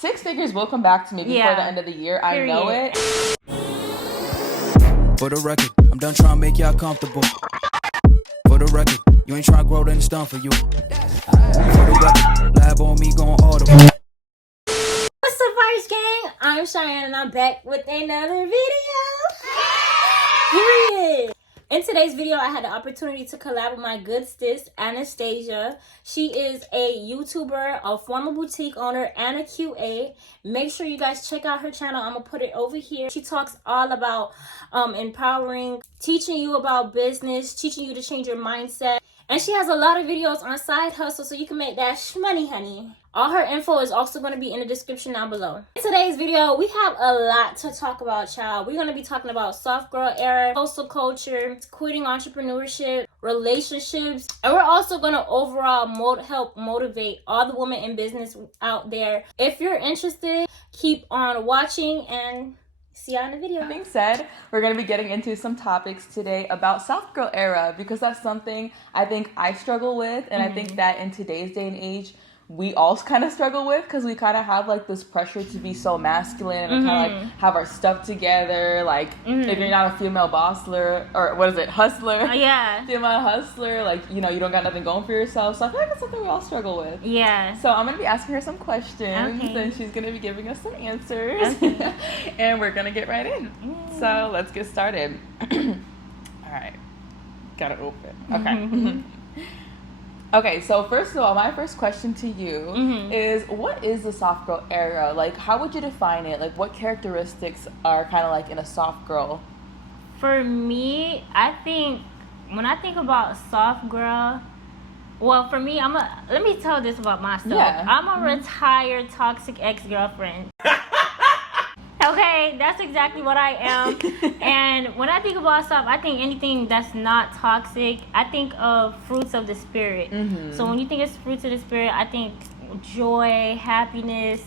6 figures will come back to me before the end of the year. Period. I know it. For the record, I'm done trying to make y'all comfortable. For the record, you ain't trying to grow, then it's done for you. For the record, lab on me going audible. What's up, Virus Gang? I'm Cheyenne and I'm back with another video. Period. In today's video, I had the opportunity to collab with my good sis, Anastasia. She is a YouTuber, a former boutique owner, and a QA. Make sure you guys check out her channel. I'm going to put it over here. She talks all about empowering, teaching you about business, teaching you to change your mindset. And she has a lot of videos on side hustle so you can make that shmoney, honey. All her info is also going to be in the description down below. In today's video, we have a lot to talk about, child. We're going to be talking about soft girl era, hustle culture, quitting entrepreneurship, relationships, and we're also going to overall help motivate all the women in business out there. If you're interested, keep on watching and see you in the video. That being said, we're going to be getting into some topics today about soft girl era because that's something I think I struggle with, and I think that in today's day and age, we all kind of struggle with because we kind of have like this pressure to be so masculine and kind of like have our stuff together. Like if you're not a female bossler or what is it, hustler? Female hustler, like, you know, you don't got nothing going for yourself. So I feel like that's something we all struggle with. Yeah. So I'm gonna be asking her some questions and she's gonna be giving us some answers. And we're gonna get right in. So let's get started. All right. Got it open. Okay. Okay, so first of all, my first question to you is, what is the soft girl era? Like, how would you define it? Like, what characteristics are kind of like in a soft girl? For me, I think, when I think about soft girl, well, for me, let me tell this about myself. Yeah. I'm a retired toxic ex-girlfriend. Okay, that's exactly what I am. And when I think about stuff, I think anything that's not toxic, I think of fruits of the spirit. So when you think of fruits of the spirit, I think joy, happiness,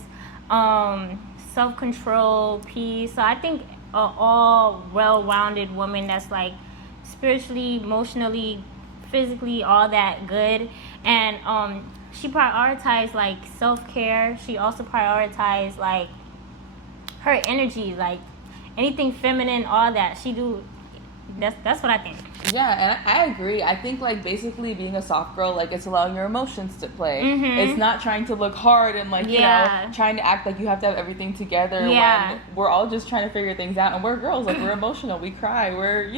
self-control, peace. So I think all well-rounded woman that's like spiritually, emotionally, physically, all that good. And she prioritized like self-care. She also prioritized like her energy, like anything feminine, all that she do. That's what I think. Yeah, and I agree. I think like basically being a soft girl, like it's allowing your emotions to play. It's not trying to look hard and like you know, trying to act like you have to have everything together when we're all just trying to figure things out. And we're girls, like we're emotional, we cry, we're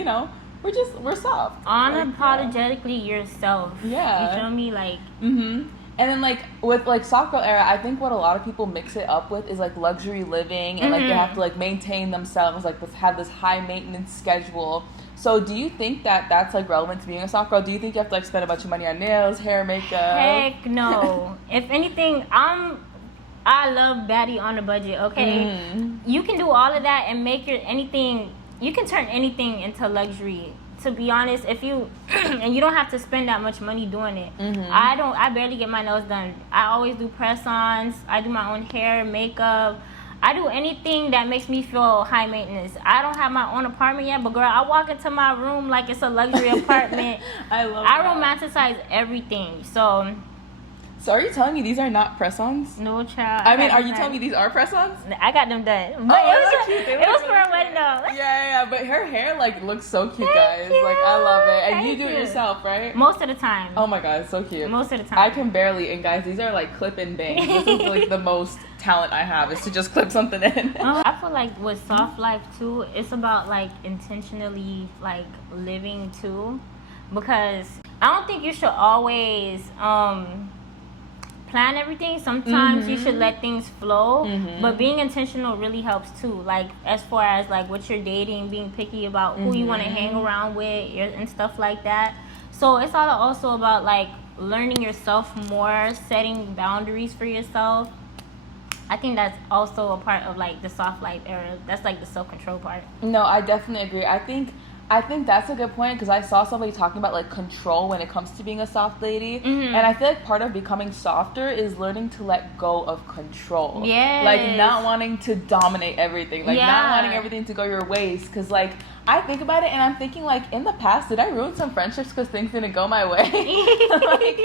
soft. Unapologetically yourself. Yeah. You feel me? Like And then, like, with, like, soft girl era, I think what a lot of people mix it up with is, like, luxury living. And, like, they have to, like, maintain themselves, like, have this high-maintenance schedule. So, do you think that that's, like, relevant to being a soft girl? Do you think you have to, like, spend a bunch of money on nails, hair, makeup? Heck no. If anything, I love baddie on a budget, okay? You can do all of that and make you can turn anything into luxury. To be honest, if you and you don't have to spend that much money doing it. I barely get my nails done. I always do press-ons. I do my own hair, makeup. I do anything that makes me feel high maintenance. I don't have my own apartment yet, but girl, I walk into my room like it's a luxury apartment. I romanticize everything. So are you telling me these are not press-ons? No, child. I mean, are you telling me these are press-ons? I got them done. But it was for a wedding though. Yeah, but her hair, like, looks so cute, guys. Like, I love it. And you do it yourself, right? Most of the time. Oh my god, it's so cute. Most of the time. I can barely, and guys, these are, like, clip and bangs. This is, like, the most talent I have, is to just clip something in. I feel like with soft life, too, it's about, like, intentionally, like, living, too. Because I don't think you should always, plan everything. Sometimes you should let things flow, but being intentional really helps too. Like as far as like what you're dating, being picky about who you want to hang around with and stuff like that. So it's all also about like learning yourself more, setting boundaries for yourself. I think that's also a part of like the soft life era. That's like the self-control part. No, I definitely agree. I think that's a good point because I saw somebody talking about like control when it comes to being a soft lady, and I feel like part of becoming softer is learning to let go of control. Yes. Like not wanting to dominate everything, like not wanting everything to go your ways. Because like I think about it and I'm thinking, like, in the past, did I ruin some friendships because things didn't go my way? Like,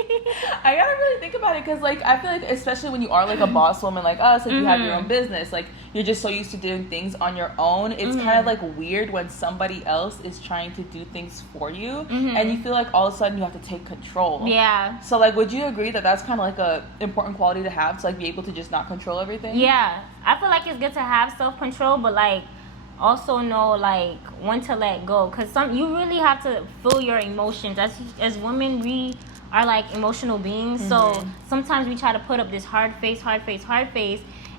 I gotta really think about it because, like, I feel like, especially when you are, like, a boss woman like us, like, you have your own business, like, you're just so used to doing things on your own. It's kind of, like, weird when somebody else is trying to do things for you and you feel like all of a sudden you have to take control. Yeah. So, like, would you agree that that's kind of, like, a important quality to have, to, like, be able to just not control everything? Yeah. I feel like it's good to have self-control, but, like, also know, like, when to let go. Because you really have to feel your emotions. As women, we are, like, emotional beings. So sometimes we try to put up this hard face.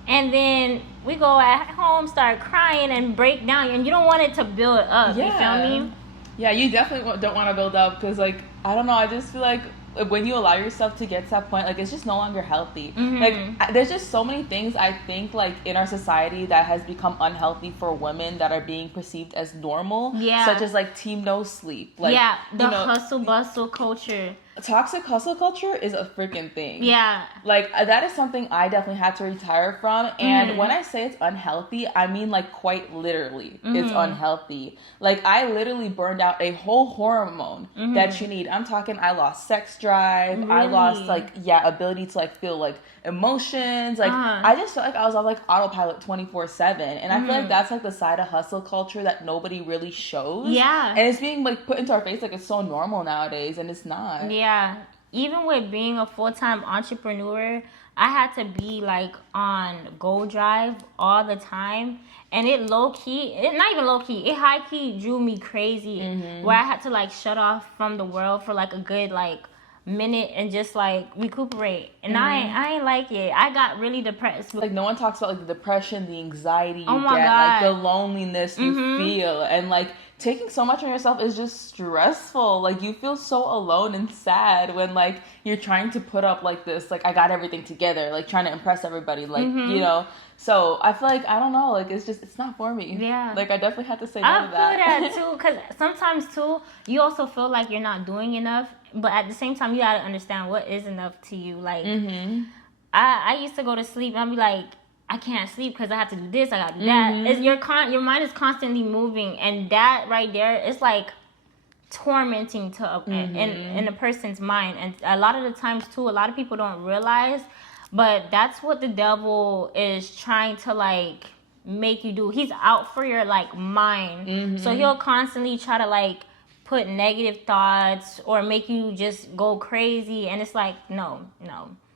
And then we go at home, start crying and break down. And you don't want it to build up. Yeah. You feel me? Yeah, you definitely don't want to build up. Because, like, I don't know. I just feel like when you allow yourself to get to that point, like, it's just no longer healthy. Like, there's just so many things, I think, like, in our society that has become unhealthy for women that are being perceived as normal. Yeah. Such as, like, team no sleep. Like, the hustle bustle culture. Toxic hustle culture is a freaking thing. Yeah. Like, that is something I definitely had to retire from. And when I say it's unhealthy, I mean, like, quite literally, it's unhealthy. Like, I literally burned out a whole hormone that you need. I'm talking, I lost sex drive. Really? I lost, like, ability to, like, feel, like, emotions. Like, I just felt like I was on, like, autopilot 24/7. And I feel like that's, like, the side of hustle culture that nobody really shows. Yeah. And it's being, like, put into our face like it's so normal nowadays, and it's not. Yeah. Even with being a full-time entrepreneur, I had to be, like, on go drive all the time. And it low-key, not even low-key, it high-key drew me crazy. Where I had to, like, shut off from the world for, like, a good, like, minute and just, like, recuperate. And I ain't like it. I got really depressed. Like, no one talks about, like, the depression, the anxiety you get, God. like, the loneliness you feel. And, like, taking so much on yourself is just stressful. Like, you feel so alone and sad when, like, you're trying to put up, like, this, like, I got everything together, like, trying to impress everybody, like, you know. So I feel like, I don't know, like, it's not for me. Yeah. Like, I definitely had to say no to that. I feel that too, because sometimes too, you also feel like you're not doing enough, but at the same time, you gotta understand what is enough to you. Like, I used to go to sleep and I'd be like, I can't sleep because I have to do this, I gotta do that. It's your mind is constantly moving, and that right there is like tormenting to in a person's mind. And a lot of the times too, a lot of people don't realize, but that's what the devil is trying to, like, make you do. He's out for your, like, mind. So he'll constantly try to, like, put negative thoughts or make you just go crazy, and it's like, no.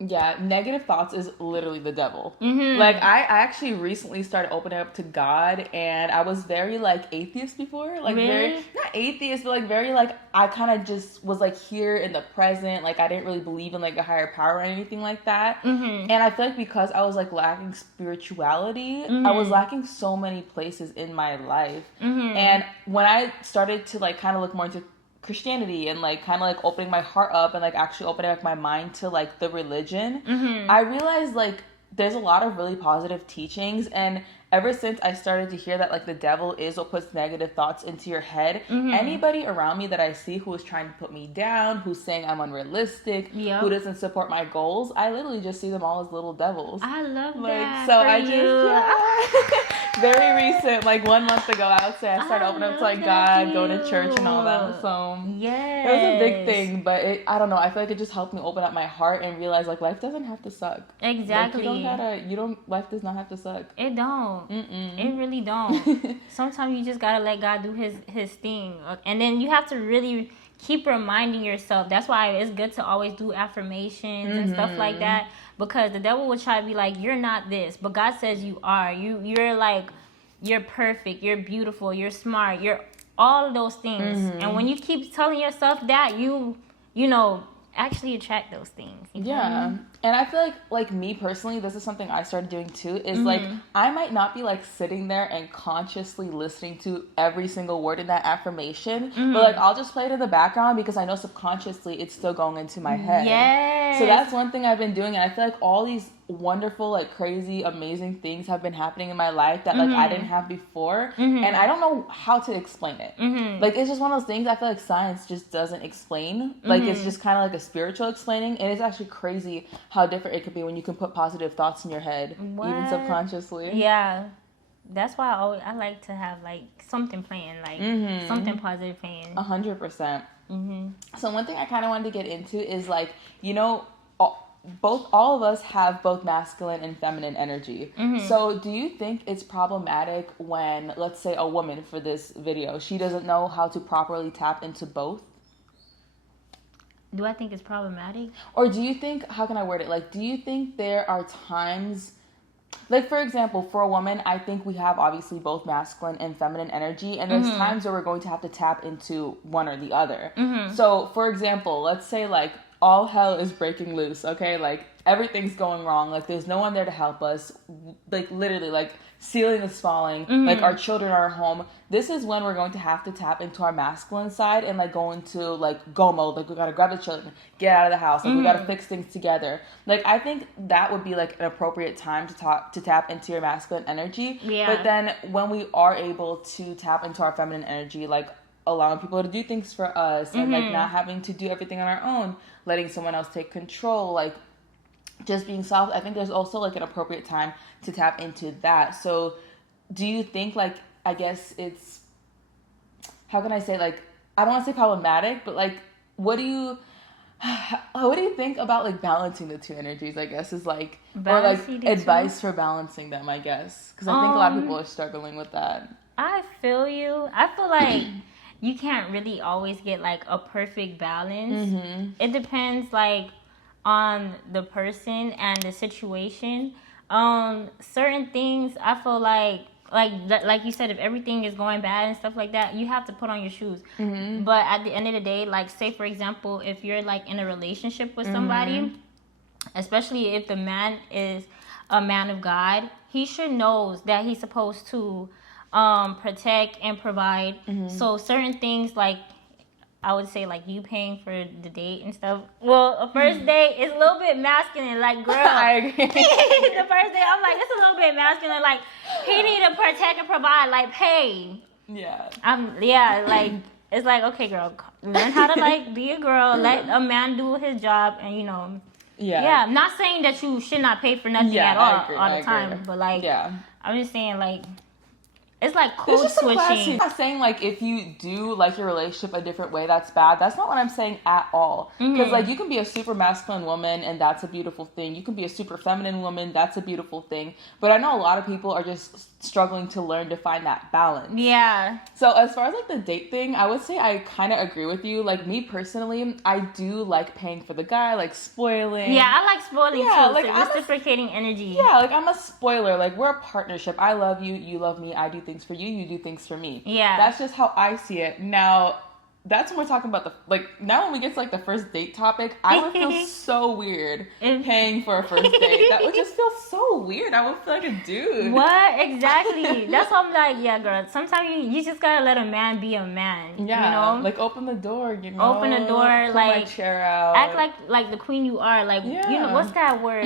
Yeah, negative thoughts is literally the devil. Like, I actually recently started opening up to God, and I was very, like, atheist before. Like, very, not atheist, but, like, very, like, I kind of just was, like, here in the present. Like, I didn't really believe in, like, a higher power or anything like that. And I feel like because I was, like, lacking spirituality, I was lacking so many places in my life. And when I started to, like, kind of look more into Christianity and, like, kind of, like, opening my heart up and, like, actually opening up my mind to, like, the religion, I realized, like, there's a lot of really positive teachings. And ever since I started to hear that, like, the devil is what puts negative thoughts into your head, anybody around me that I see who is trying to put me down, who's saying I'm unrealistic, who doesn't support my goals, I literally just see them all as little devils. I love like, that. So for I you. just, very recent, like 1 month ago, I would say I started opening up to, like, God, going to church and all that. So it was a big thing, but I don't know. I feel like it just helped me open up my heart and realize, like, life doesn't have to suck. Exactly. Like, life does not have to suck. It don't. It really don't. Sometimes you just gotta let God do his thing, and then you have to really keep reminding yourself. That's why it's good to always do affirmations and stuff like that, because the devil will try to be like, you're not this, but God says you are. You're like, you're perfect, you're beautiful, you're smart, you're all of those things. And when you keep telling yourself that, you know, actually attract those things. Yeah. And I feel like me personally, this is something I started doing too, is like, I might not be like sitting there and consciously listening to every single word in that affirmation, but like I'll just play it in the background because I know subconsciously it's still going into my head. Yes. So that's one thing I've been doing, and I feel like all these wonderful, like, crazy, amazing things have been happening in my life that like I didn't have before, and I don't know how to explain it. Like, it's just one of those things I feel like science just doesn't explain. Like, it's just kind of like a spiritual explaining, and it's actually crazy how different it could be when you can put positive thoughts in your head, even subconsciously. Yeah. That's why I like to have like something playing, like something positive playing. 100%. So one thing I kind of wanted to get into is like, you know, all of us have both masculine and feminine energy. So do you think it's problematic when, let's say, a woman for this video, she doesn't know how to properly tap into both? Do I think it's problematic? Or do you think, how can I word it? Like, do you think there are times, like, for example, for a woman, I think we have obviously both masculine and feminine energy, and there's times where we're going to have to tap into one or the other. So, for example, let's say, like, all hell is breaking loose, okay? Like, everything's going wrong. Like, there's no one there to help us. Like, literally, like, ceiling is falling. Like, our children are home. This is when we're going to have to tap into our masculine side and, like, go into, like, go mode. Like, we gotta grab the children, get out of the house. Like, we gotta fix things together. Like, I think that would be, like, an appropriate time to tap into your masculine energy. Yeah. But then when we are able to tap into our feminine energy, like, allowing people to do things for us and, like, not having to do everything on our own, letting someone else take control, like, just being soft, I think there's also, like, an appropriate time to tap into that. So do you think, like, I guess it's, how can I say, like, I don't want to say problematic, but, like, what do you think about, like, balancing the two energies, I guess, is, like, or, like, advice for balancing them, I guess? Because I think a lot of people are struggling with that. I feel you. I feel like you can't really always get, like, a perfect balance. It depends, like, on the person and the situation. Certain things, I feel like you said, if everything is going bad and stuff like that, you have to put on your shoes. But at the end of the day, like, say, for example, if you're, like, in a relationship with somebody, especially if the man is a man of God, he should know that he's supposed to protect and provide. So certain things, like, I would say, like, you paying for the date and stuff. Well, a first date is a little bit masculine. Like, girl, I agree. the first date, I'm like, it's a little bit masculine. Like, he need to protect and provide. Like, pay. Yeah. Like, it's like, okay, girl, learn how to, like, be a girl. Let a man do his job, and, you know. Yeah. I'm not saying that you should not pay for nothing at all the time. But, like, I'm just saying, like, it's like code switching. I'm not saying, like, if you do like your relationship a different way, that's bad. That's not what I'm saying at all. Because, like, you can be a super masculine woman, and that's a beautiful thing. You can be a super feminine woman. That's a beautiful thing. But I know a lot of people are just struggling to learn to find that balance. Yeah. So as far as, like, the date thing, I would say I kind of agree with you. Like, me personally, I do like paying for the guy, like, spoiling. Yeah, I like spoiling too. Like, so reciprocating energy. Yeah, like, I'm a spoiler. Like, we're a partnership. I love you. You love me. I do things for you. You do things for me. Yeah. That's just how I see it. Now, that's when we're talking about now when we get to, like, the first date topic, I would feel so weird paying for a first date. That would just feel so weird. I would feel like a dude. What? Exactly. That's why I'm like, yeah, girl, sometimes you just gotta let a man be a man. Yeah. You know? Like, open the door, you know? Open the door, pull like, my chair out. Act like the queen you are. Like, you know, what's that word?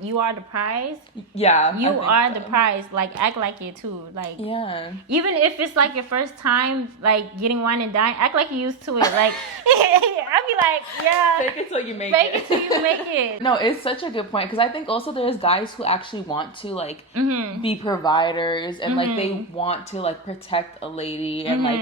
You are the prize? Yeah. You are the prize. Like, act like it too. Like, yeah. Even if it's, like, your first time, like, getting wine and dine, act like you're used to it. Like, I'd be like, yeah. Fake it till you make Fake it till you make it. No, it's such a good point, because I think also there's guys who actually want to, like, be providers, and like, they want to, like, protect a lady, and like,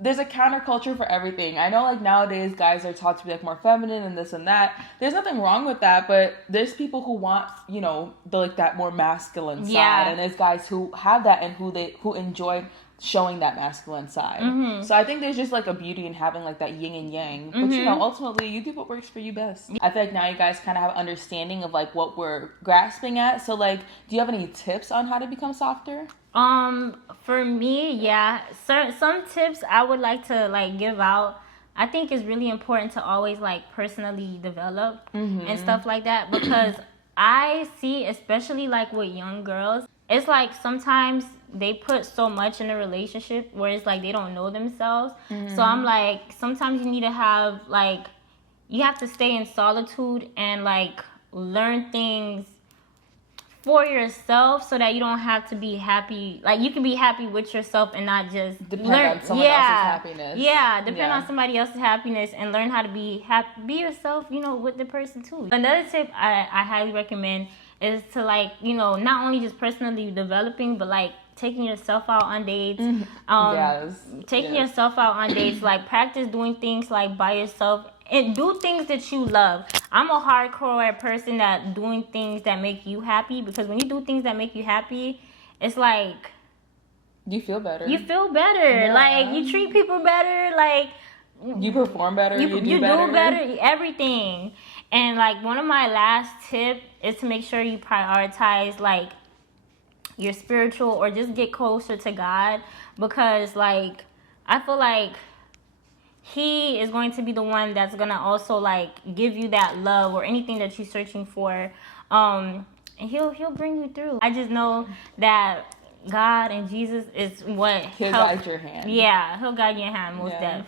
there's a counterculture for everything. I know, like, nowadays guys are taught to be, like, more feminine and this and that. There's nothing wrong with that, but there's people who want, you know, like, that more masculine side, and there's guys who have that and who enjoy showing that masculine side. So I think there's just, like, a beauty in having, like, that yin and yang. But, you know, ultimately, you do what works for you best. I feel like now you guys kind of have an understanding of, like, what we're grasping at. So, like, do you have any tips on how to become softer? For me, yeah. Some tips I would like to, like, give out. I think it's really important to always, like, personally develop and stuff like that. Because I see, especially, like, with young girls, it's like sometimes they put so much in a relationship where it's like they don't know themselves. So I'm like, sometimes you need to have, like, you have to stay in solitude and, like, learn things for yourself so that you don't have to be happy. Like, you can be happy with yourself and not just depend on someone else's happiness. Yeah, depend on somebody else's happiness and learn how to be yourself, you know, with the person too. Another tip I highly recommend is to like, you know, not only just personally developing, but like taking yourself out on dates, taking yourself out on dates, like practice doing things like by yourself and do things that you love. I'm a hardcore person that doing things that make you happy, because when you do things that make you happy, it's like you feel better. Like you treat people better, like you perform better, you do better, everything. And like one of my last tips is to make sure you prioritize like your spiritual, or just get closer to God, because like I feel like He is going to be the one that's gonna also like give you that love or anything that you're searching for, and he'll bring you through. I just know that God and Jesus is what He'll guide your hand. Yeah, He'll guide your hand, most definitely.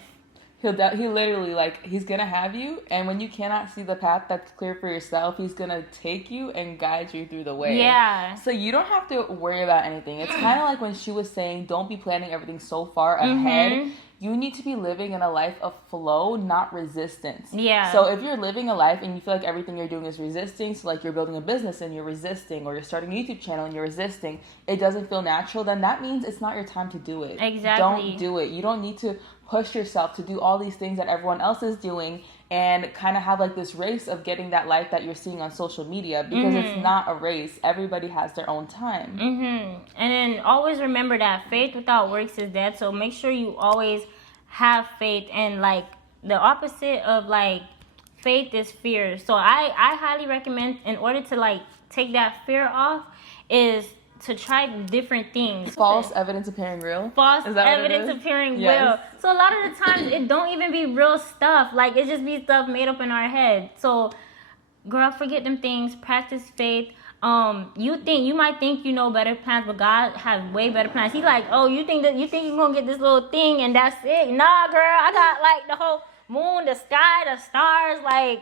He literally, like, He's gonna have you, and when you cannot see the path that's clear for yourself, He's gonna take you and guide you through the way. Yeah. So you don't have to worry about anything. It's kind of like when she was saying, don't be planning everything so far ahead. You need to be living in a life of flow, not resistance. Yeah. So if you're living a life and you feel like everything you're doing is resisting, so like you're building a business and you're resisting, or you're starting a YouTube channel and you're resisting, it doesn't feel natural, then that means it's not your time to do it. Exactly. Don't do it. You don't need to push yourself to do all these things that everyone else is doing and kind of have like this race of getting that life that you're seeing on social media, because it's not a race. Everybody has their own time. And then always remember that faith without works is dead. So make sure you always have faith, and like the opposite of like faith is fear. So I highly recommend, in order to like take that fear off, is to try different things. False evidence appearing real. False evidence appearing real. So a lot of the times it don't even be real stuff. Like it just be stuff made up in our head. So girl, forget them things. Practice faith. You might think you know better plans, but God has way better plans. He's like, oh, you think you're gonna get this little thing and that's it? Nah, girl, I got like the whole moon, the sky, the stars, like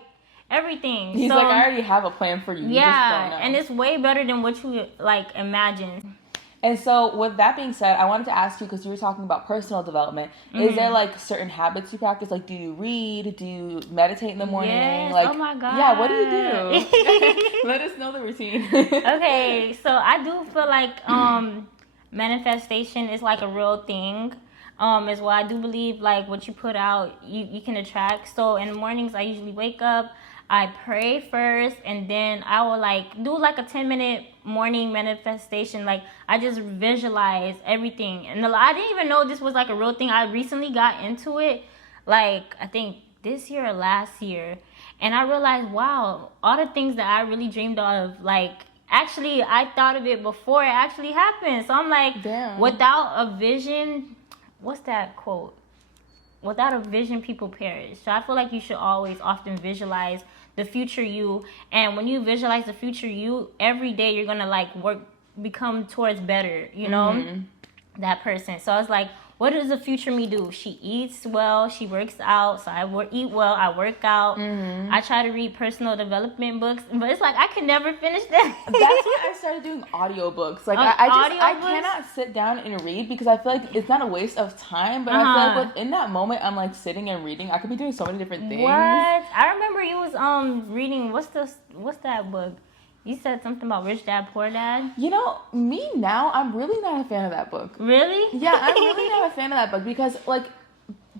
everything. He's like, I already have a plan for you. You just don't know. And it's way better than what you like imagine. And so with that being said, I wanted to ask you, because you were talking about personal development, is there like certain habits you practice? Like, do you read? Do you meditate in the morning? Yes. Like, oh my God. Yeah, what do you do? Let us know the routine. Okay, so I do feel like manifestation is like a real thing. As well, I do believe like what you put out, you can attract. So in the mornings, I usually wake up, I pray first, and then I will like do like a 10-minute morning manifestation. Like I just visualize everything, and I didn't even know this was like a real thing. I recently got into it, like I think this year or last year, and I realized, wow, all the things that I really dreamed of, like actually I thought of it before it actually happened. So I'm like, damn. Without a vision, what's that quote? Without a vision, people perish. So I feel like you should always often visualize the future you. And when you visualize the future you, every day you're going to like become towards better, you know, that person. So I was like, what does the future me do? She eats well, she works out. So I eat well, I work out. I try to read personal development books, but it's like I can never finish them. That's why I started doing audiobooks. Like I cannot sit down and read, because I feel like it's not a waste of time, but I feel like in that moment I'm like sitting and reading. I could be doing so many different things. What? I remember you was reading what's that book? You said something about Rich Dad, Poor Dad. You know, me now, I'm really not a fan of that book. Really? Yeah, I'm really not a fan of that book, because, like,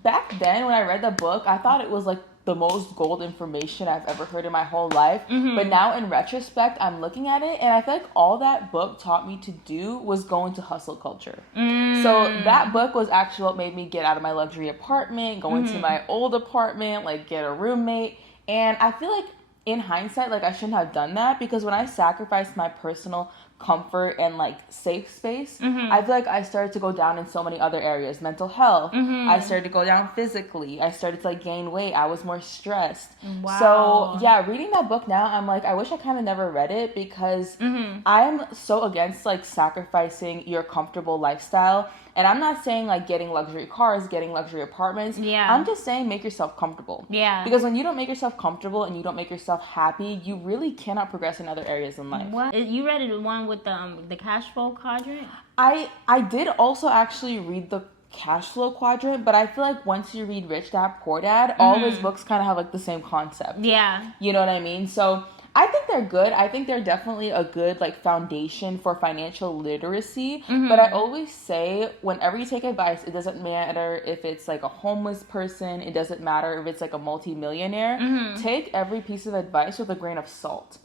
back then when I read the book, I thought it was, like, the most gold information I've ever heard in my whole life. But now, in retrospect, I'm looking at it, and I feel like all that book taught me to do was go into hustle culture. So that book was actually what made me get out of my luxury apartment, go into my old apartment, like, get a roommate. And I feel like, in hindsight, like I shouldn't have done that, because when I sacrificed my personal comfort and like safe space, I feel like I started to go down in so many other areas. Mental health, I started to go down physically, I started to like gain weight, I was more stressed. So yeah, reading that book now, I'm like, I wish I kind of never read it, because I'm so against like sacrificing your comfortable lifestyle. And I'm not saying like getting luxury cars, getting luxury apartments. I'm just saying make yourself comfortable. Because when you don't make yourself comfortable and you don't make yourself happy, you really cannot progress in other areas in life. What? You read the one with the cash flow quadrant? I did also actually read the cash flow quadrant, but I feel like once you read Rich Dad, Poor Dad, all his books kind of have like the same concept. You know what I mean? So I think they're good. I think they're definitely a good like foundation for financial literacy. But I always say, whenever you take advice, it doesn't matter if it's like a homeless person. It doesn't matter if it's like a multimillionaire. Take every piece of advice with a grain of salt.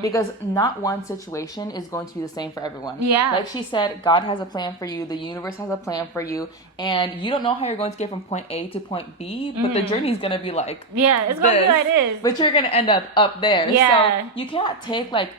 Because not one situation is going to be the same for everyone. Yeah. Like she said, God has a plan for you. The universe has a plan for you. And you don't know how you're going to get from point A to point B, but the journey is going to be like it's going to be like this. But you're going to end up there. Yeah. So you cannot take like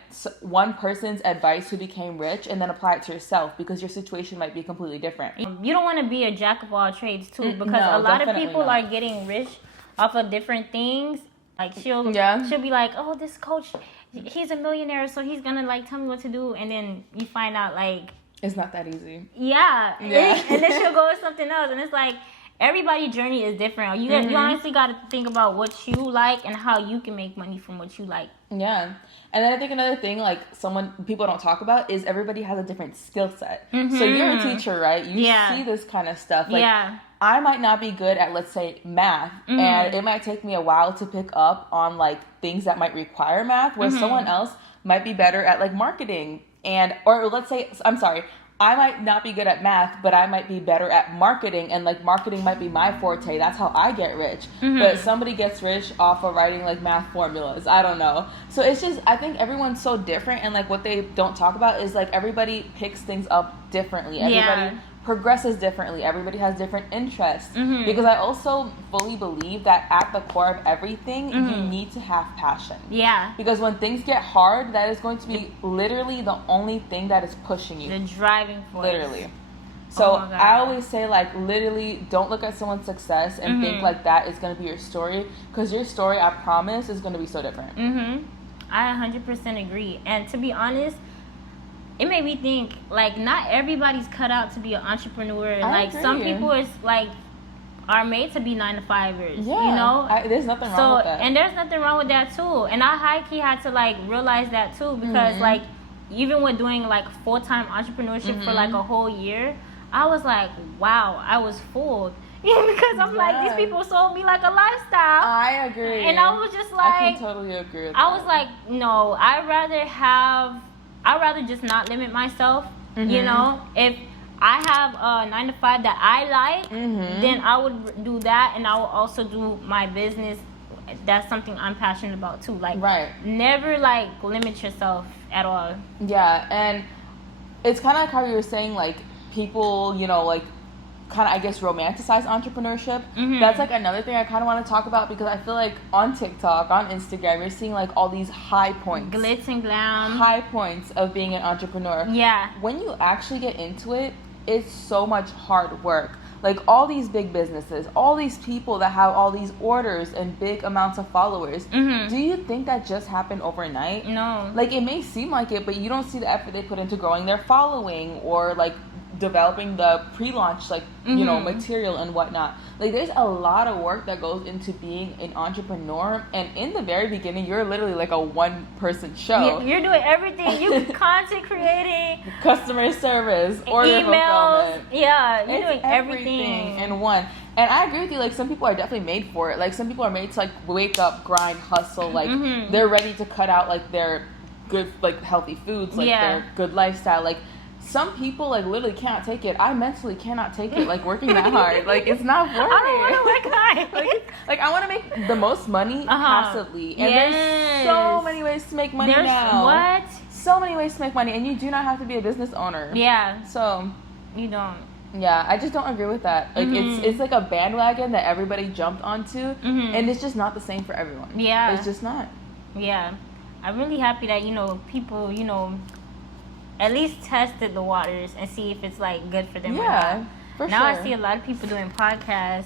one person's advice who became rich and then apply it to yourself, because your situation might be completely different. You don't want to be a jack of all trades too, because a lot of people are getting rich off of different things. Like she'll be like, oh, this coach, he's a millionaire, so he's going to like tell me what to do. And then you find out like, it's not that easy. Yeah. And then she'll go with something else. And it's like, everybody's journey is different. You honestly got to think about what you like and how you can make money from what you like. Yeah. And then I think another thing, like people don't talk about, is everybody has a different skill set. So you're a teacher, right? You see this kind of stuff. Like, I might not be good at, let's say, math. And it might take me a while to pick up on like things that might require math, where someone else might be better at like marketing. Or let's say, I might not be good at math, but I might be better at marketing, and like marketing might be my forte. That's how I get rich. But somebody gets rich off of writing like math formulas. I don't know. So it's just, I think everyone's so different, and like what they don't talk about is like everybody picks things up differently. Everybody progresses differently. Everybody has different interests. Because I also fully believe that at the core of everything, you need to have passion. Yeah. Because when things get hard, that is going to be literally the only thing that is pushing you. The driving force. Literally. So I always say, like, literally don't look at someone's success and think like that is going to be your story. Because your story, I promise, is going to be so different. I 100% agree. And to be honest, it made me think, like, not everybody's cut out to be an entrepreneur. Like, some people is like are made to be 9-to-5ers. You know, there's nothing wrong with that. And there's nothing wrong with that too. And I high key had to like realize that too, because like even with doing like full-time entrepreneurship for like a whole year, I was like, wow, I was fooled. Because I'm like, these people sold me like a lifestyle. I agree. And I was just like, I can totally agree with that. I was like, no, I'd rather just not limit myself. You know, if I have a 9-to-5 that I like, then I would do that, and I will also do my business. That's something I'm passionate about too. Like, never like limit yourself at all. Yeah, and it's kind of like how you were saying, like people, you know, like kind of, I guess, romanticize entrepreneurship. That's like another thing I kind of want to talk about, because I feel like on TikTok, on Instagram, you're seeing like all these high points, glitz and glam, high points of being an entrepreneur. When you actually get into it, it's so much hard work. Like all these big businesses, all these people that have all these orders and big amounts of followers, do you think that just happened overnight? No. Like, it may seem like it, but you don't see the effort they put into growing their following, or like developing the pre-launch, like, you know, material and whatnot. Like, there's a lot of work that goes into being an entrepreneur, and in the very beginning, you're literally like a one-person show. You're doing everything. You content creating, customer service, order emails, fulfillment. You're doing everything in one. And I agree with you, like, some people are definitely made for it. Like, some people are made to, like, wake up, grind, hustle. Like, they're ready to cut out, like, their good, like, healthy foods, like, their good lifestyle. Like, some people, like, literally cannot take it. I mentally cannot take it, like, working that hard. Like, it's not worth it. I don't want to work hard. like, I want to make the most money passively. And there's so many ways to make money now. What? So many ways to make money. And you do not have to be a business owner. Yeah. So. You don't. Yeah, I just don't agree with that. Like, it's like a bandwagon that everybody jumped onto. And it's just not the same for everyone. Yeah. It's just not. Yeah. I'm really happy that, you know, people, you know, at least tested the waters and see if it's like good for them or not. For now sure. I see a lot of people doing podcasts.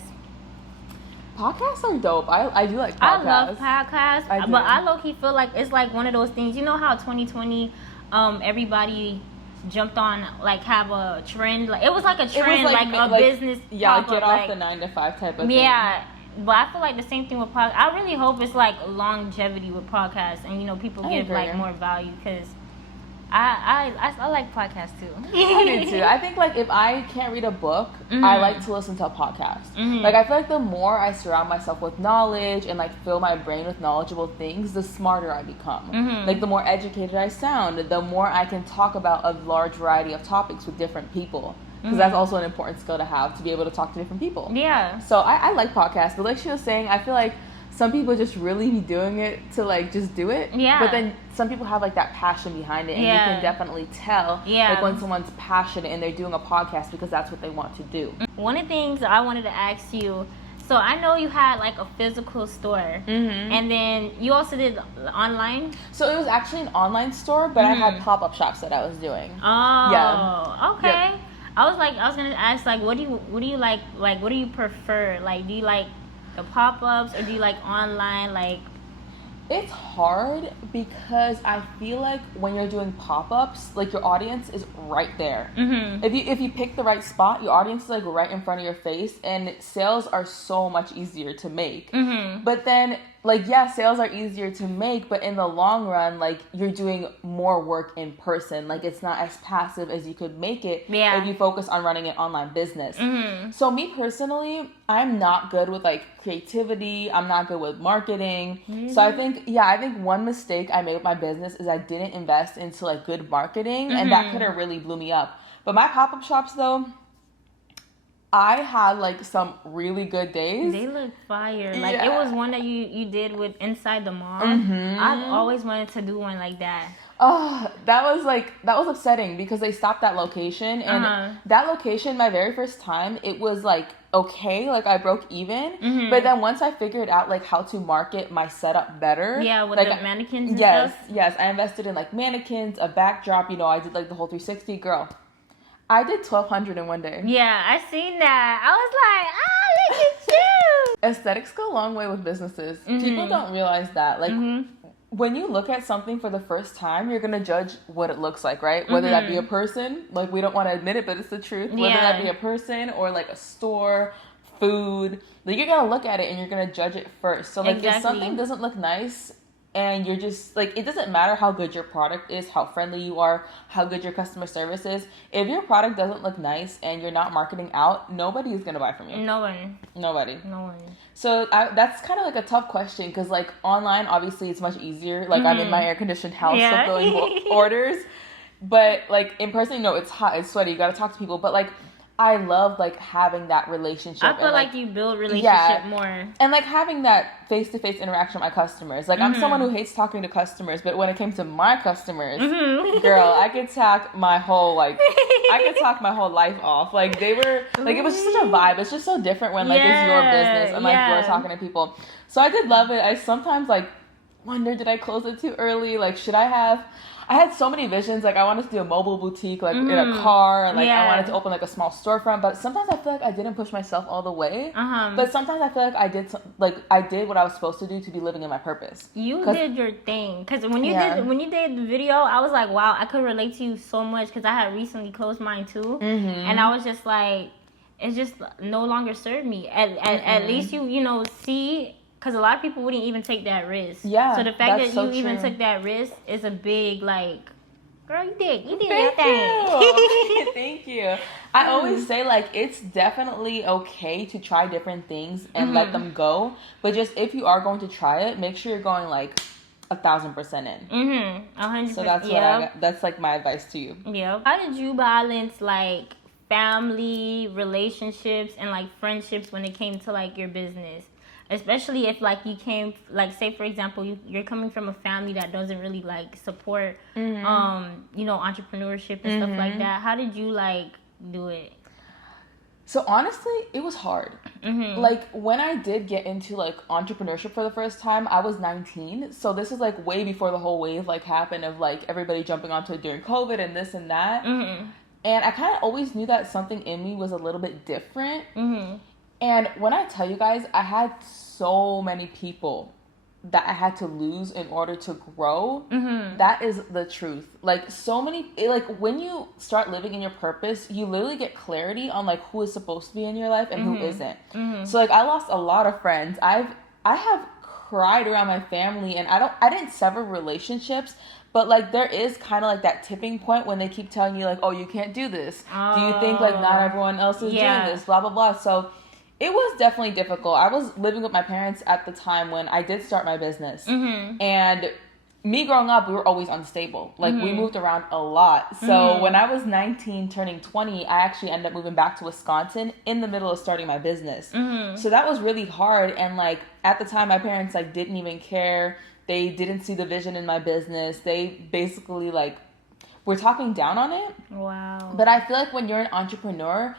Podcasts are dope. I do like podcasts. I love podcasts, but I low-key feel like it's like one of those things. You know how 2020, everybody jumped on, like, have a trend. Like, it was like a trend, like a business. Yeah, get off the 9-to-5 type of thing. Yeah. But I feel like the same thing with podcasts. I really hope it's like longevity with podcasts, and, you know, people give like more value, because I like podcasts too. I do too. I think like if I can't read a book, I like to listen to a podcast. Like I feel like the more I surround myself with knowledge and like fill my brain with knowledgeable things, the smarter I become. Like the more educated I sound, the more I can talk about a large variety of topics with different people. Because that's also an important skill to have, to be able to talk to different people. Yeah. So I like podcasts, but like she was saying, I feel like some people just really be doing it to like just do it. Yeah. But then some people have like that passion behind it, and you can definitely tell like when someone's passionate and they're doing a podcast because that's what they want to do. One of the things I wanted to ask you, so I know you had like a physical store, and then you also did online. So it was actually an online store, but I had pop-up shops that I was doing. Oh. Yeah. Okay. Yep. I was gonna ask like, what do you like what do you prefer? Like, do you like the pop-ups or do you like online? Like, it's hard because I feel like when you're doing pop-ups, like your audience is right there. If you pick the right spot, your audience is like right in front of your face, and sales are so much easier to make. But then like, yeah, sales are easier to make, but in the long run, like you're doing more work in person. Like it's not as passive as you could make it if you focus on running an online business. So me personally, I'm not good with like creativity. I'm not good with marketing. So I think one mistake I made with my business is I didn't invest into like good marketing, and that could have really blew me up. But my pop-up shops though, I had like some really good days. They look fire. Like it was one that you did with Inside the Mall. I've always wanted to do one like that. Oh, that was upsetting because they stopped that location, and that location, my very first time, it was like okay, like I broke even, but then once I figured out like how to market my setup better, with like, the mannequins and stuff. Yes, I invested in like mannequins, a backdrop, I did like the whole 360. Girl, I did 1,200 in one day. Yeah, I seen that. I was like, look at you. Aesthetics go a long way with businesses. People don't realize that. Like, when you look at something for the first time, you're going to judge what it looks like, right? Whether that be a person, like we don't want to admit it, but it's the truth. Whether that be a person or like a store, food, like you're going to look at it and you're going to judge it first. So like if something doesn't look nice, and you're just like, it doesn't matter how good your product is, how friendly you are, how good your customer service is. If your product doesn't look nice and you're not marketing out, nobody is going to buy from you. No one. Nobody. No one. So that's kind of like a tough question because like online, obviously it's much easier. Like I'm in my air conditioned house fulfilling orders. But like in person, it's hot, it's sweaty. You got to talk to people. But like I love like having that relationship. I feel like you build relationship more. And like having that face-to-face interaction with my customers. Like I'm someone who hates talking to customers, but when it came to my customers, girl, I could talk my whole life off. Like they were like, it was just such a vibe. It's just so different when like it's your business and like you're talking to people. So I did love it. I sometimes like wonder, did I close it too early? Like I had so many visions. Like I wanted to do a mobile boutique, like in a car, and like I wanted to open like a small storefront. But sometimes I feel like I didn't push myself all the way. But sometimes I feel like I did what I was supposed to do to be living in my purpose. You did your thing, because when you did the video, I was like, wow, I could relate to you so much because I had recently closed mine too, and I was just like, it just no longer served me. At least you see. Because a lot of people wouldn't even take that risk. Yeah. So the fact that you even took that risk is a big, like, girl, you did your thing. Thank you. I always say, like, it's definitely okay to try different things and let them go. But just if you are going to try it, make sure you're going, like, 1,000% in. 100%. So that's that's, like, my advice to you. Yeah. How did you balance, like, family, relationships, and, like, friendships when it came to, like, your business? Especially if, like, you came, like, say, for example, you're coming from a family that doesn't really, like, support, entrepreneurship and stuff like that. How did you, like, do it? So, honestly, it was hard. Like, when I did get into, like, entrepreneurship for the first time, I was 19. So, this is, like, way before the whole wave, like, happened of, like, everybody jumping onto it during COVID and this and that. And I kind of always knew that something in me was a little bit different. And when I tell you guys, I had so many people that I had to lose in order to grow. That is the truth. Like so many, like when you start living in your purpose, you literally get clarity on like who is supposed to be in your life and who isn't. So like I lost a lot of friends. I have cried around my family, and I didn't sever relationships, but like there is kind of like that tipping point when they keep telling you like, oh, you can't do this. Do you think like not everyone else is doing this? Blah, blah, blah. So it was definitely difficult. I was living with my parents at the time when I did start my business. And me growing up, we were always unstable. Like, we moved around a lot. So when I was 19, turning 20, I actually ended up moving back to Wisconsin in the middle of starting my business. So that was really hard. And, like, at the time, my parents, like, didn't even care. They didn't see the vision in my business. They basically, like, were talking down on it. Wow. But I feel like when you're an entrepreneur,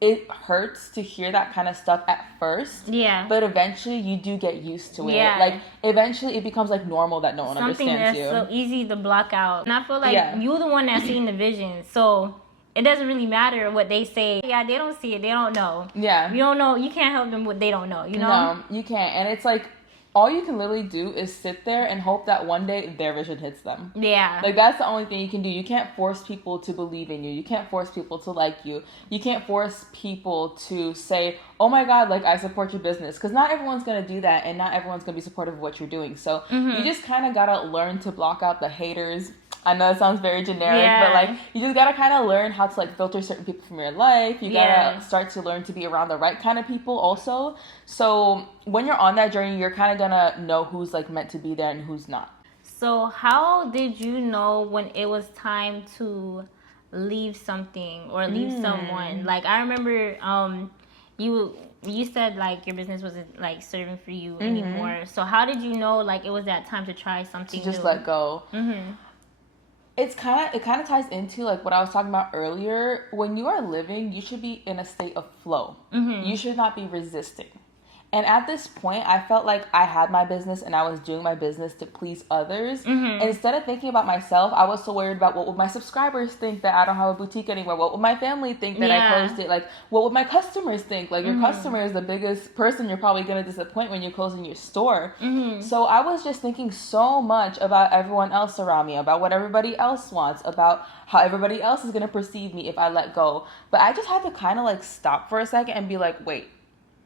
it hurts to hear that kind of stuff at first. Yeah. But eventually you do get used to it. Yeah. Like, eventually it becomes like normal that no one understands you. Something that's so easy to block out. And I feel like you're the one that's seeing the vision. So it doesn't really matter what they say. Yeah, they don't see it. They don't know. Yeah. You don't know. You can't help them what they don't know, you know? No, you can't. And it's like, all you can literally do is sit there and hope that one day their vision hits them. Yeah. Like, that's the only thing you can do. You can't force people to believe in you. You can't force people to like you. You can't force people to say, oh my God, like, I support your business. Because not everyone's going to do that, and not everyone's going to be supportive of what you're doing. So you just kind of got to learn to block out the haters. I know it sounds very generic, but like, you just gotta kind of learn how to like filter certain people from your life. You gotta start to learn to be around the right kind of people also. So when you're on that journey, you're kind of gonna know who's like meant to be there and who's not. So how did you know when it was time to leave something or leave someone? Like, I remember you said like your business wasn't like serving for you anymore. So how did you know like it was that time to try something to just let go? It kind of ties into like what I was talking about earlier. When you are living, you should be in a state of flow. You should not be resisting. And at this point, I felt like I had my business and I was doing my business to please others. And instead of thinking about myself, I was so worried about what would my subscribers think that I don't have a boutique anymore? What would my family think that I closed it? Like, what would my customers think? Like, your customer is the biggest person you're probably going to disappoint when you're closing your store. So I was just thinking so much about everyone else around me, about what everybody else wants, about how everybody else is going to perceive me if I let go. But I just had to kind of like stop for a second and be like, wait.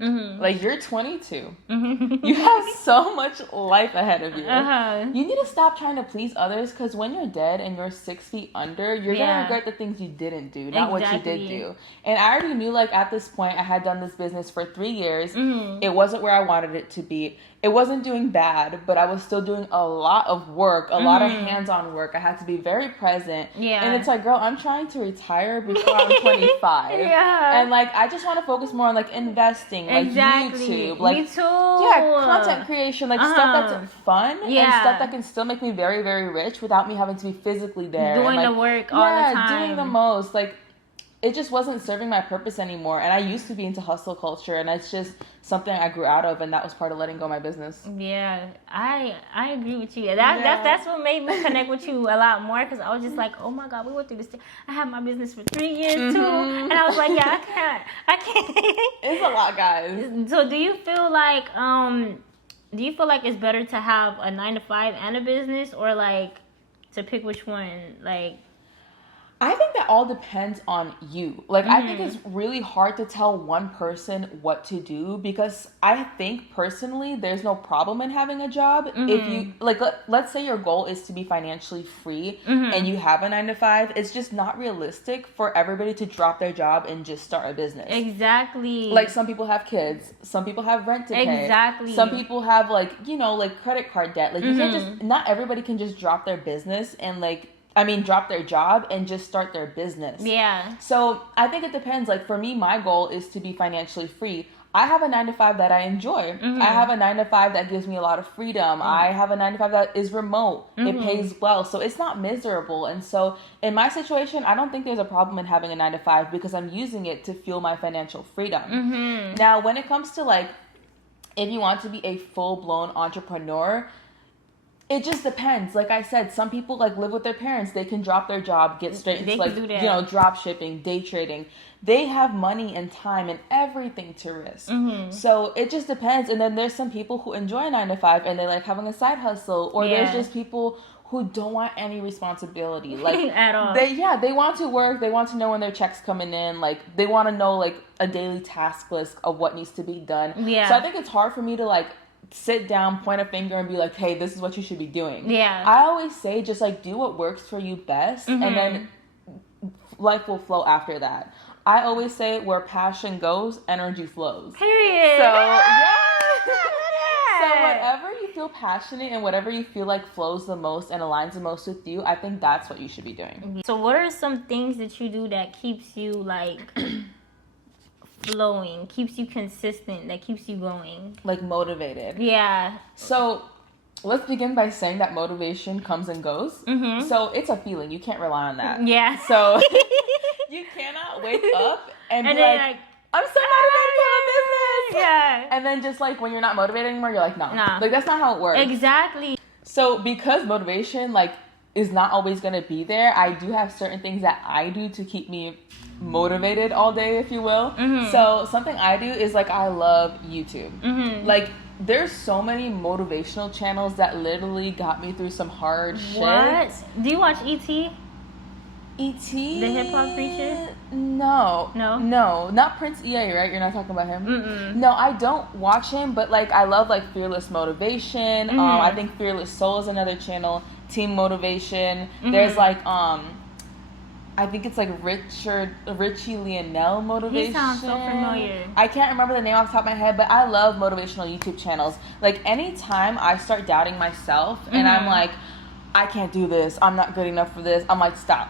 Like, you're 22. You have so much life ahead of you. You need to stop trying to please others, because when you're dead and you're 6 feet under, you're gonna regret the things you didn't do, not what you did do. And I already knew, like, at this point, I had done this business for 3 years. It wasn't where I wanted it to be. It wasn't doing bad, but I was still doing a lot of work, a lot of hands-on work. I had to be very present. And it's like, girl, I'm trying to retire before I'm 25. And like, I just want to focus more on like investing, like YouTube, like, me too. Content creation, like stuff that's fun and stuff that can still make me very, very rich without me having to be physically there. Doing and, like, the work all the time. Doing the most. Like, it just wasn't serving my purpose anymore. And I used to be into hustle culture, and it's just something I grew out of, and that was part of letting go of my business. Yeah, I agree with you. That's what made me connect with you a lot more, because I was just like, oh my God, we went through this thing. I had my business for 3 years too, and I was like, yeah, I can't. It's a lot, guys. So do you feel like it's better to have a 9-to-5 and a business, or like to pick which one? Like, I think that all depends on you. Like, I think it's really hard to tell one person what to do, because I think personally there's no problem in having a job. If you, like, let's say your goal is to be financially free and you have a 9-to-5, it's just not realistic for everybody to drop their job and just start a business. Exactly. Like, some people have kids. Some people have rent to pay. Exactly. Some people have, like, you know, like credit card debt. Like, you can't just, not everybody can just drop their business and like, drop their job and just start their business. Yeah. So I think it depends. Like, for me, my goal is to be financially free. I have a 9-to-5 that I enjoy. I have a 9-to-5 that gives me a lot of freedom. I have a 9-to-5 that is remote. It pays well. So it's not miserable. And so in my situation, I don't think there's a problem in having a 9-to-5, because I'm using it to fuel my financial freedom. Now, when it comes to like, if you want to be a full-blown entrepreneur, it just depends. Like I said, some people like live with their parents. They can drop their job, get straight into like, you know, drop shipping, day trading. They have money and time and everything to risk. So it just depends. And then there's some people who enjoy 9-to-5 and they like having a side hustle. Or there's just people who don't want any responsibility, like at all. They want to work. They want to know when their check's coming in. Like, they want to know like a daily task list of what needs to be done. So I think it's hard for me to like sit down, point a finger, and be like, hey, this is what you should be doing. Yeah. I always say just like do what works for you best, and then life will flow after that. I always say where passion goes, energy flows. Period. So yeah. So whatever you feel passionate and whatever you feel like flows the most and aligns the most with you, I think that's what you should be doing. So what are some things that you do that keeps you like flowing, keeps you consistent, that keeps you going? Like motivated. Yeah. So let's begin by saying that motivation comes and goes. So it's a feeling. You can't rely on that. Yeah. So you cannot wake up and be like, I'm so motivated for the business. Yeah. And then just like when you're not motivated anymore, you're like, nah. Like that's not how it works. Exactly. So because motivation like is not always going to be there, I do have certain things that I do to keep me motivated all day, if you will. So something I do is like I love YouTube. Like there's so many motivational channels that literally got me through some hard shit. What? Do you watch E.T.? E.T.? The hip-hop preacher? No. No, not Prince EA, right? You're not talking about him? No, I don't watch him, but like I love like Fearless Motivation. I think Fearless Soul is another channel. Team Motivation. There's like I think it's like Richie Lionel Motivation. He sounds so familiar. I can't remember the name off the top of my head, but I love motivational YouTube channels. Like anytime I start doubting myself and I'm like, I can't do this, I'm not good enough for this, I'm like, stop.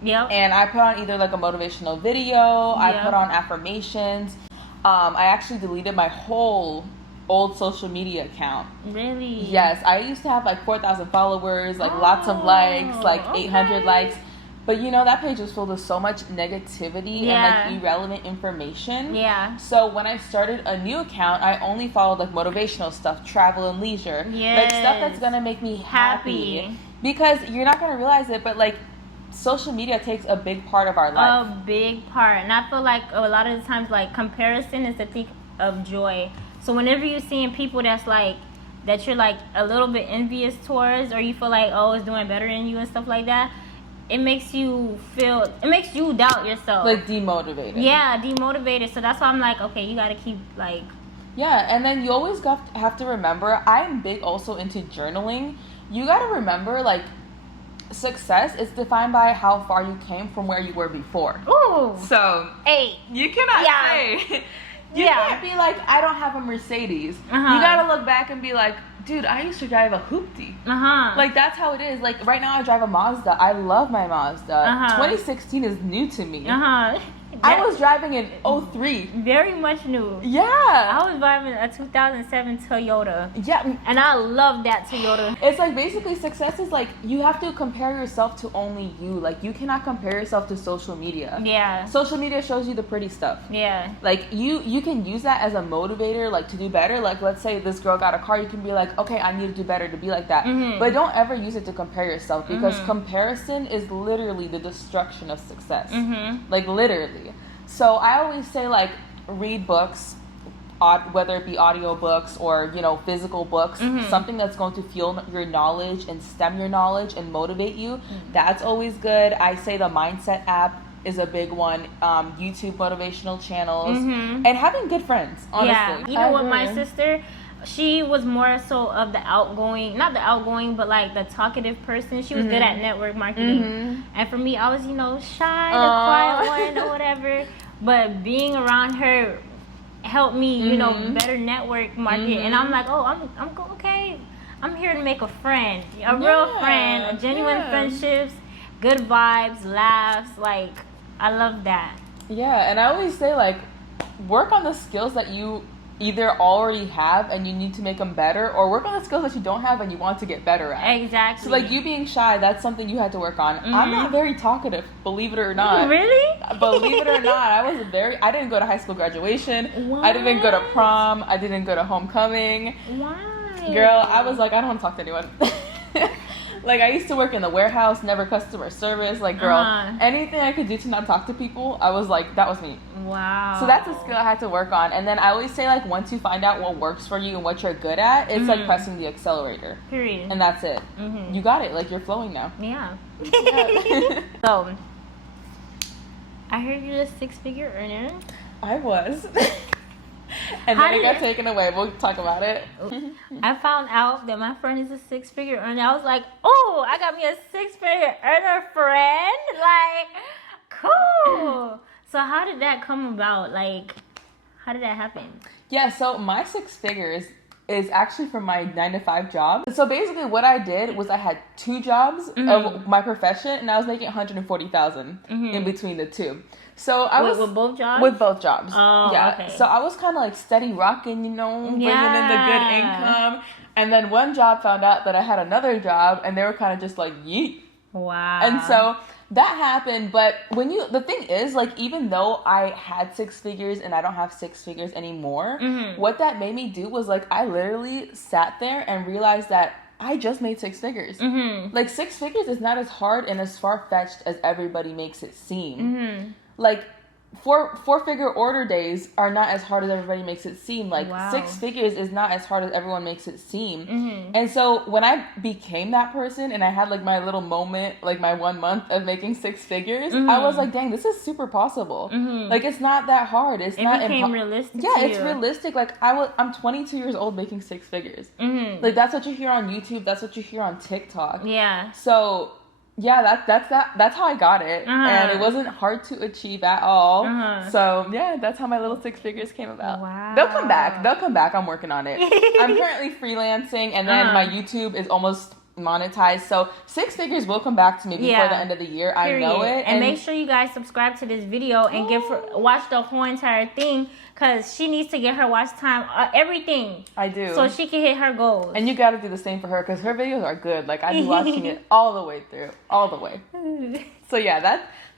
Yep. And I put on either like a motivational video, I put on affirmations. I actually deleted my whole old social media account. Really? Yes, I used to have like 4,000 followers, like lots of likes, like 800 likes. But you know, that page was filled with so much negativity and like irrelevant information. Yeah. So when I started a new account, I only followed like motivational stuff, travel and leisure. Like stuff that's gonna make me happy. Because you're not gonna realize it, but like social media takes a big part of our life. A big part. And I feel like a lot of the times like comparison is the thief of joy. So whenever you're seeing people that's like, that you're like a little bit envious towards, or you feel like, oh, it's doing better than you and stuff like that, it makes you doubt yourself. Like demotivated. Yeah, demotivated. So that's why I'm like, okay, you gotta keep like... Yeah, and then you always have to remember, I'm big also into journaling. You gotta remember, like, success is defined by how far you came from where you were before. Ooh. So, you cannot say... You can't be like, I don't have a Mercedes. You gotta look back and be like, dude, I used to drive a hoopty. Like, that's how it is. Like, right now I drive a Mazda. I love my Mazda. 2016 is new to me. I was driving an 03. Very much new. Yeah. I was driving a 2007 Toyota. Yeah. And I love that Toyota. It's like basically success is like you have to compare yourself to only you. Like you cannot compare yourself to social media. Yeah. Social media shows you the pretty stuff. Yeah. Like you can use that as a motivator, like to do better. Like let's say this girl got a car, you can be like, okay, I need to do better to be like that. But don't ever use it to compare yourself because comparison is literally the destruction of success. Like literally. So I always say like read books, whether it be audio books or physical books, something that's going to fuel your knowledge and stem your knowledge and motivate you. That's always good. I say the Mindset app is a big one. YouTube motivational channels and having good friends. Honestly, even with my sister. She was more so of the not the outgoing, but like the talkative person. She was good at network marketing. And for me, I was, shy, the quiet one or whatever. But being around her helped me, better network market. And I'm like, oh, I'm okay. I'm here to make a friend, a real friend, a genuine friendships, good vibes, laughs. Like, I love that. Yeah, and I always say, like, work on the skills that you either already have and you need to make them better, or work on the skills that you don't have and you want to get better at. Exactly. So like you being shy, that's something you had to work on. I'm not very talkative, believe it or not. Really? Believe it or not, I didn't go to high school graduation. What? I didn't go to prom. I didn't go to homecoming. Why? Girl, I was like, I don't want to talk to anyone. Like, I used to work in the warehouse, never customer service. Like, girl, anything I could do to not talk to people, I was like, that was me. Wow. So that's a skill I had to work on. And then I always say, like, once you find out what works for you and what you're good at, it's like pressing the accelerator. Period. And that's it. You got it. Like, you're flowing now. Yeah. So, I heard you're a 6-figure earner. I was. And then it got taken away. We'll talk about it. I found out that my friend is a 6-figure earner. I was like, oh, I got me a 6-figure earner friend. Like, cool. So how did that come about? Like, how did that happen? Yeah, so my 6 figures is actually from my 9-to-5 job. So basically what I did was I had 2 jobs of my profession, and I was making $140,000 in between the 2. So I was with both jobs? With both jobs. Oh, yeah. okay. So I was kind of like steady rocking, bringing in the good income. And then one job found out that I had another job, and they were kind of just like, yeet. Wow. And so that happened, but the thing is, like, even though I had 6 figures and I don't have 6 figures anymore, what that made me do was, like, I literally sat there and realized that I just made 6 figures. Like, 6 figures is not as hard and as far-fetched as everybody makes it seem. Like, 4-figure order days are not as hard as everybody makes it seem. Like, 6 figures is not as hard as everyone makes it seem. And so when I became that person and I had like my little moment, like my 1 month of making 6 figures, I was like, dang, this is super possible. Like, it's not that hard. It became realistic. Yeah, it's realistic. Like, I'm 22 years old making 6 figures. Like, that's what you hear on YouTube. That's what you hear on TikTok. Yeah. So yeah, that's how I got it. And it wasn't hard to achieve at all. So yeah, that's how my little 6 figures came about. Wow. They'll come back. I'm working on it. I'm currently freelancing, and then my YouTube is almost monetized, so 6 figures will come back to me before the end of the year. Period. I know it. And make sure you guys subscribe to this video and watch the whole entire thing, because she needs to get her watch time, everything. I do. So she can hit her goals. And you got to do the same for her, because her videos are good. Like, I be watching it all the way through. All the way. So yeah,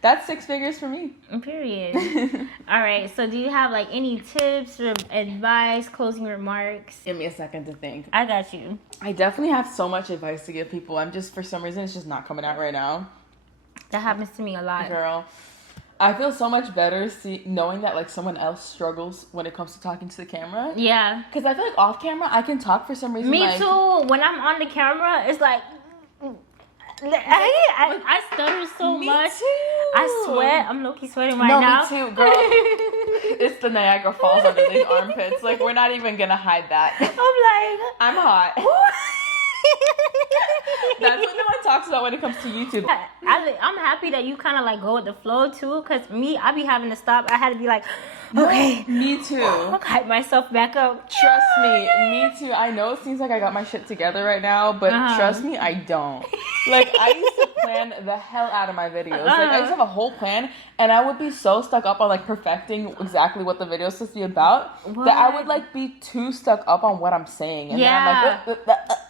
that's 6 figures for me. Period. All right. So do you have like any tips or advice, closing remarks? Give me a second to think. I got you. I definitely have so much advice to give people. I'm just, for some reason, it's just not coming out right now. That happens to me a lot. Girl, I feel so much better knowing that like someone else struggles when it comes to talking to the camera. Yeah. Because I feel like off camera, I can talk for some reason. Me too. When I'm on the camera, it's like... I stutter so much. Too. I sweat. I'm low-key sweating right now. Me too, girl. It's the Niagara Falls under these armpits. Like, we're not even gonna hide that. I'm hot. That's what no one talks about when it comes to YouTube. I'm happy that you kind of like go with the flow too, because I be having to stop. I had to be like, okay. Me too. Hype myself back up. Trust me too. I know it seems like I got my shit together right now, but trust me, I don't. Like, I used to plan the hell out of my videos. Like, I used to have a whole plan, and I would be so stuck up on like perfecting exactly what the video is supposed to be about that I would like be too stuck up on what I'm saying. And then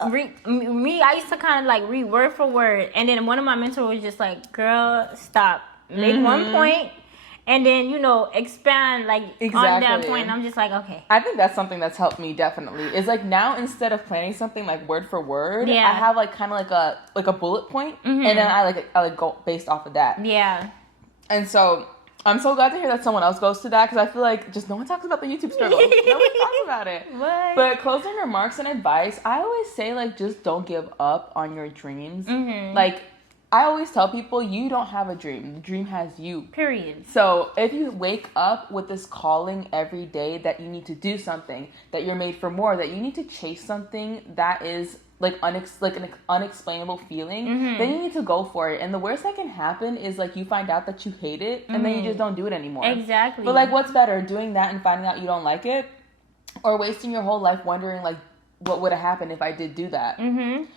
I'm like, me, I used to kind of like read word for word, and then one of my mentors was just like, girl, stop, make one point, and then expand like on that point. And I'm just like, okay. I think that's something that's helped me definitely. Is like, now instead of planning something like word for word, I have like kind of like a bullet point, and then I go based off of that. Yeah. And so I'm so glad to hear that someone else goes to that, because I feel like just no one talks about the YouTube struggle. No one talks about it. What? But closing remarks and advice, I always say, like, just don't give up on your dreams. Like, I always tell people, you don't have a dream. The dream has you. Period. So if you wake up with this calling every day that you need to do something, that you're made for more, that you need to chase something that is like an unexplainable feeling, then you need to go for it. And the worst that can happen is like you find out that you hate it, and then you just don't do it anymore. Exactly. But like, what's better, doing that and finding out you don't like it, or wasting your whole life wondering like what would have happened if I did do that?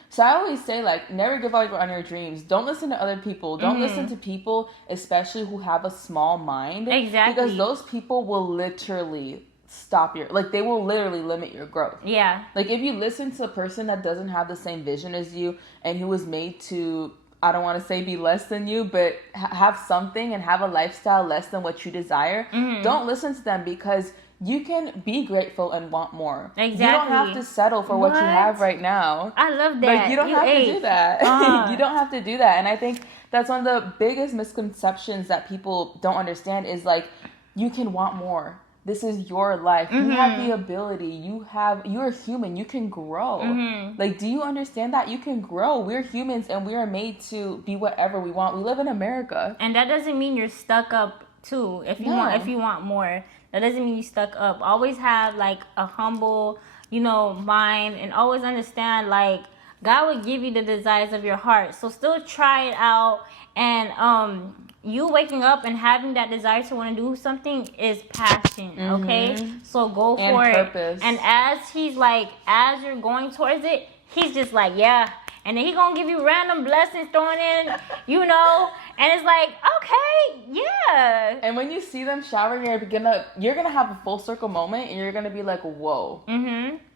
So I always say, like, never give up on your dreams. Don't listen to other people. Don't listen to people, especially who have a small mind. Exactly. Because those people will literally stop they will literally limit your growth. Yeah. Like, if you listen to a person that doesn't have the same vision as you, and who was made to, I don't want to say be less than you, but have something and have a lifestyle less than what you desire, don't listen to them, because you can be grateful and want more. Exactly. You don't have to settle for what you have right now. I love that. Like, you don't have to do that. You don't have to do that. And I think that's one of the biggest misconceptions that people don't understand is, like, you can want more. This is your life. You have the ability. You're human. You can grow. Like, do you understand that? You can grow. We're humans, and we are made to be whatever we want. We live in America. And that doesn't mean you're stuck up too. If you want more. that doesn't mean you stuck up. Always have like a humble, mind, and always understand like God would give you the desires of your heart. So still try it out. And you waking up and having that desire to want to do something is passion, okay? So go for it. Purpose. And as you're going towards it, he's just like, yeah. And then he gonna give you random blessings thrown in, and it's like, okay, yeah. And when you see them showering, you're gonna have a full circle moment, and you're gonna be like, whoa.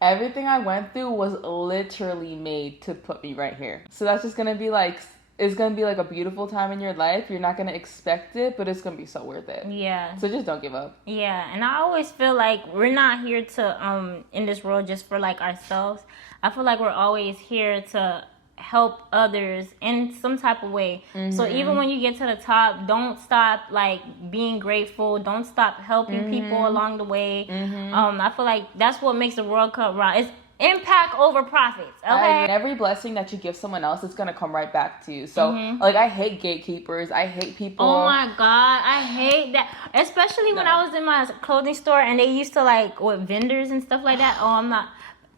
Everything I went through was literally made to put me right here. So that's just gonna be like, it's gonna be like a beautiful time in your life. You're not gonna expect it, but it's gonna be so worth it. Yeah. So just don't give up. Yeah, and I always feel like we're not here to in this world just for like ourselves. I feel like we're always here to help others in some type of way. So even when you get to the top, don't stop like being grateful. Don't stop helping people along the way. I feel like that's what makes the World Cup run. It's impact over profits. Okay. And every blessing that you give someone else, it's gonna come right back to you. So like, I hate gatekeepers. I hate people. Oh my God, I hate that. Especially when I was in my clothing store and they used to like with vendors and stuff like that.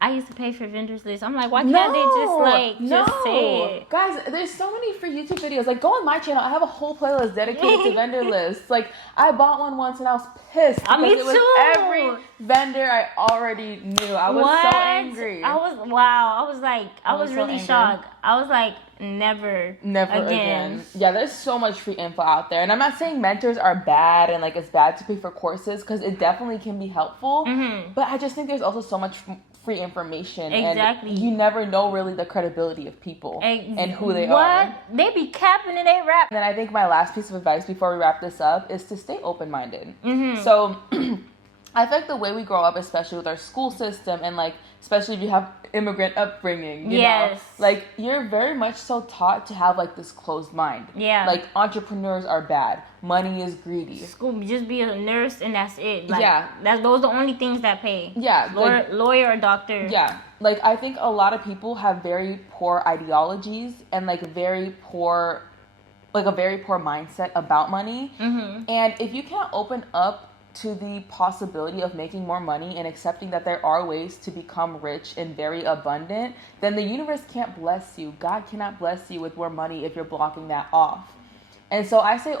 I used to pay for vendors list. I'm like, why can't they just say it? Guys, there's so many free YouTube videos. Like, go on my channel. I have a whole playlist dedicated to vendor lists. Like, I bought one once and I was pissed because me it was too. every vendor I already knew. I was so angry. I was really angry. shocked. I was like, never again. Yeah, there's so much free info out there. And I'm not saying mentors are bad and like it's bad to pay for courses, because it definitely can be helpful. But I just think there's also so much free information. Exactly. And you never know really the credibility of people and who they are. They be capping and they rap. And then I think my last piece of advice before we wrap this up is to stay open-minded. So I feel like the way we grow up, especially with our school system, and like especially if you have immigrant upbringing, you know, like you're very much so taught to have like this closed mind. Yeah. Like entrepreneurs are bad. Money is greedy. School, just be a nurse and that's it. Like, those are the only things that pay. Yeah. Lawyer or doctor. Yeah. Like I think a lot of people have very poor ideologies and like a very poor mindset about money. And if you can't open up to the possibility of making more money and accepting that there are ways to become rich and very abundant, then the universe can't bless you. God cannot bless you with more money if you're blocking that off. And so I say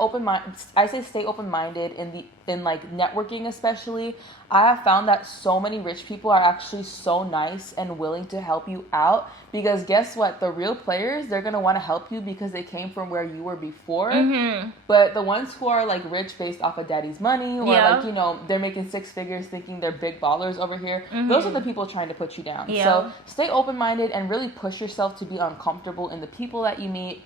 stay open-minded in like networking especially. I have found that so many rich people are actually so nice and willing to help you out, because guess what? The real players, they're going to want to help you because they came from where you were before. But the ones who are like rich based off of daddy's money, or like, you know, they're making six figures thinking they're big ballers over here, those are the people trying to put you down. So stay open-minded and really push yourself to be uncomfortable in the people that you meet.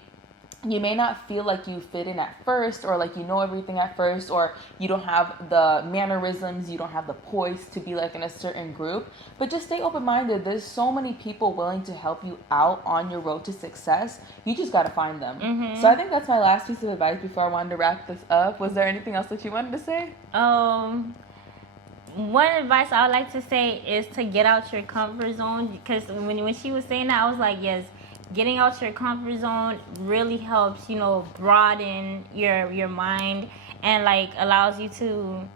You may not feel like you fit in at first, or like you know everything at first, or you don't have the mannerisms, you don't have the poise to be like in a certain group, but just stay open-minded. There's so many people willing to help you out on your road to success. You just got to find them. So I think that's my last piece of advice before I wanted to wrap this up. Was there anything else that you wanted to say? One advice I would like to say is to get out your comfort zone, because when she was saying that, I was like, yes, getting out your comfort zone really helps, you know, broaden your mind, and like allows you to,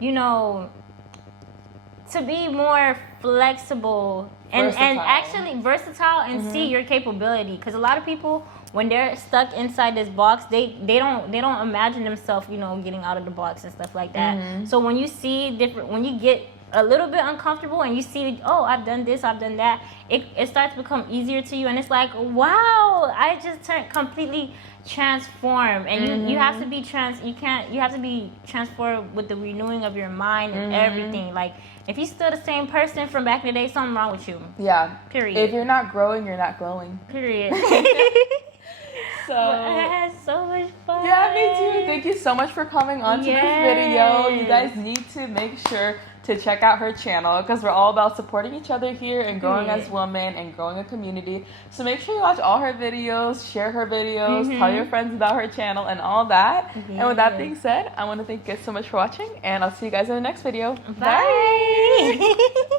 you know, to be more flexible and actually versatile and see your capability. Because a lot of people, when they're stuck inside this box, they don't imagine themselves, you know, getting out of the box and stuff like that. So when you see when you get a little bit uncomfortable and you see, oh, I've done this, I've done that, it starts to become easier to you, and it's like, wow, I just turned completely transformed. And you have to be you have to be transformed with the renewing of your mind and everything. Like, if you're still the same person from back in the day, something wrong with you. Yeah. Period. If you're not growing, you're not glowing. Period. So I had so much fun. Yeah, me too. Thank you so much for coming on to this video. You guys need to make sure to check out her channel, because we're all about supporting each other here and growing as women and growing a community. So make sure you watch all her videos, share her videos, tell your friends about her channel and all that. And with that being said, I want to thank you guys so much for watching, and I'll see you guys in the next video. Bye.